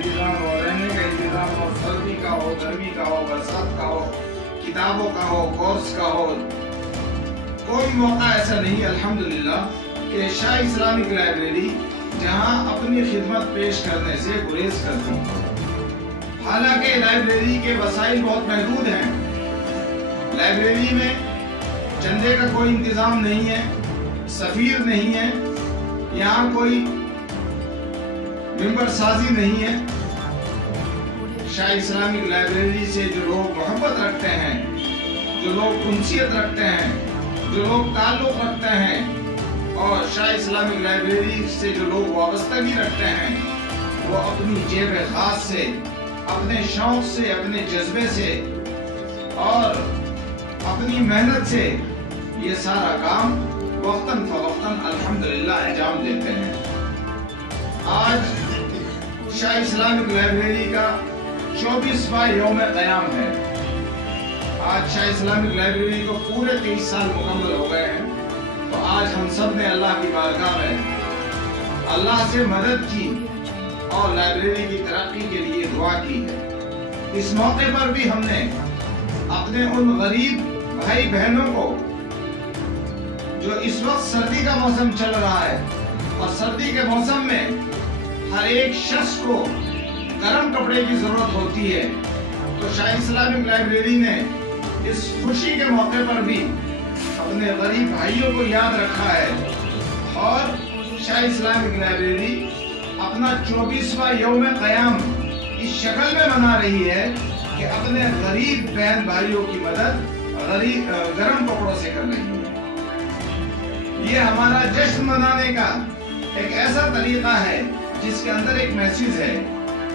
इंतजाम हो, रहने का इंतजाम हो, सर्दी का हो, गर्मी का हो, बरसात का हो, किताबों का हो, कोर्स का हो, कोई मौका ऐसा नहीं अल्हम्दुलिल्लाह कि शाह इस्लामिक लाइब्रेरी जहां अपनी खिदमत पेश करने से गुरेज करती है। हालांकि लाइब्रेरी के वसाइल बहुत महदूद हैं। लाइब्रेरी में चंदे का कोई इंतजाम नहीं है, सफीर नहीं है, यहाँ कोई मेंबर साजी नहीं है। शाह इस्लामिक लाइब्रेरी से जो लोग मोहब्बत रखते हैं, जो लोग उनसियत रखते हैं, जो लोग ताल्लुक रखते हैं और शाह इस्लामिक लाइब्रेरी से जो लोग वाबस्तगी रखते हैं, वो अपनी जेब खास से, अपने शौक से, अपने जज्बे से और अपनी मेहनत से ये सारा काम वक्तन फवक्तन अल्हम्दुलिल्लाह अंजाम देते हैं। आज शाह इस्लामिक लाइब्रेरी का 24वां यौम क़याम है। आज शाह इस्लामिक लाइब्रेरी को पूरे 30 साल मुकम्मल हो गए हैं। तो आज हम सब ने अल्लाह की बारगाह में अल्लाह से मदद की और लाइब्रेरी की तरक्की के लिए दुआ की है। इस मौके पर भी हमने अपने उन गरीब भाई बहनों को जो इस वक्त सर्दी का मौसम चल रहा है और सर्दी के मौसम में हर एक शख्स को गर्म कपड़े की जरूरत होती है, तो शाह इस्लामिक लाइब्रेरी ने इस खुशी के मौके पर भी अपने गरीब भाइयों को याद रखा है और शाह इस्लामिक लाइब्रेरी अपना 24वां यौम क़याम इस शक्ल में मना रही है कि अपने गरीब बहन भाइयों की मदद गर्म कपड़ों से कर रही है। ये हमारा जश्न मनाने का एक ऐसा तरीका है जिसके अंदर एक मैसेज है,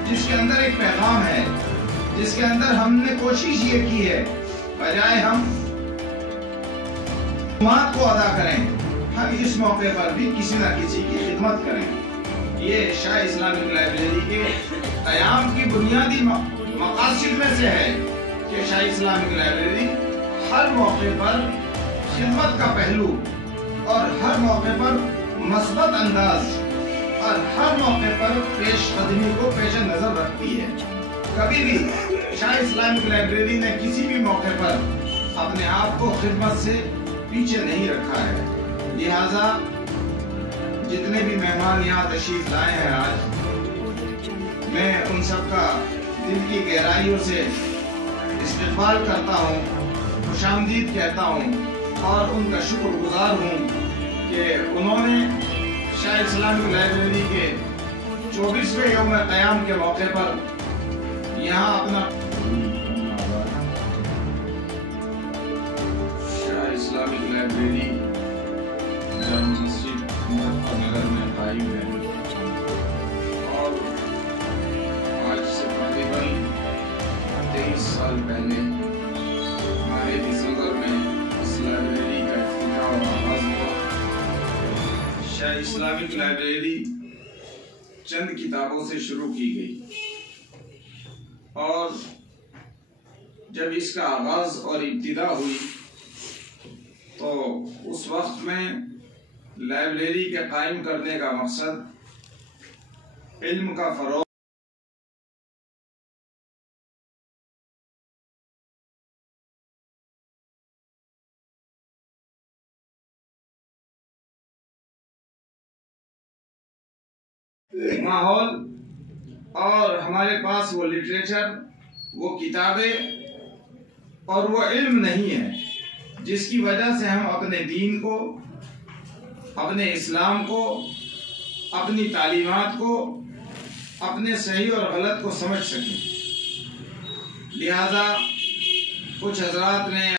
जिसके अंदर एक पैगाम है, जिसके अंदर हमने कोशिश ये की है बजाय हम बात को अदा करें, हम इस मौके पर भी किसी न किसी की खिदमत करें। ये शाह इस्लामिक लाइब्रेरी के क़याम की बुनियादी मकासद में से है कि शाह इस्लामिक लाइब्रेरी हर मौके पर खिदमत का पहलू और हर मौके पर मस्बत अंदाज और हर मौके पर पेशकदमी को पेश नजर रखती है। कभी भी शाह इस्लामिक लाइब्रेरी ने किसी भी मौके पर अपने आप को खिदमत से पीछे नहीं रखा है। लिहाजा जितने भी मेहमान यहाँ तशरीफ लाए हैं आज, मैं उन सबका दिल की गहराइयों से इस्तकबाल करता हूँ, खुशामदीद कहता हूँ और उनका शुक्रगुजार हूँ कि उन्होंने शाह इस्लामिक लाइब्रेरी के 24वें यौम क़याम के मौके पर यहाँ अपना शाह इस्लामिक लाइब्रेरी मस्जिद नगर में कायम है और आज से तकरीबन 23 साल पहले हमारे दिसंबर में इस लाइब्रेरी का इफ्तिताह और आगाज हुआ। शाह इस्लामिक लाइब्रेरी चंद किताबों से शुरू की गई और जब इसका आगाज और इब्तिदा हुई तो उस वक्त में लाइब्रेरी के कायम करने का मकसद इल्म का फरोग माहौल और हमारे पास वो लिटरेचर, वो किताबें और वो इल्म नहीं है जिसकी वजह से हम अपने दीन को, अपने इस्लाम को, अपनी तालीमात को, अपने सही और गलत को समझ सकें। लिहाजा कुछ हजरात ने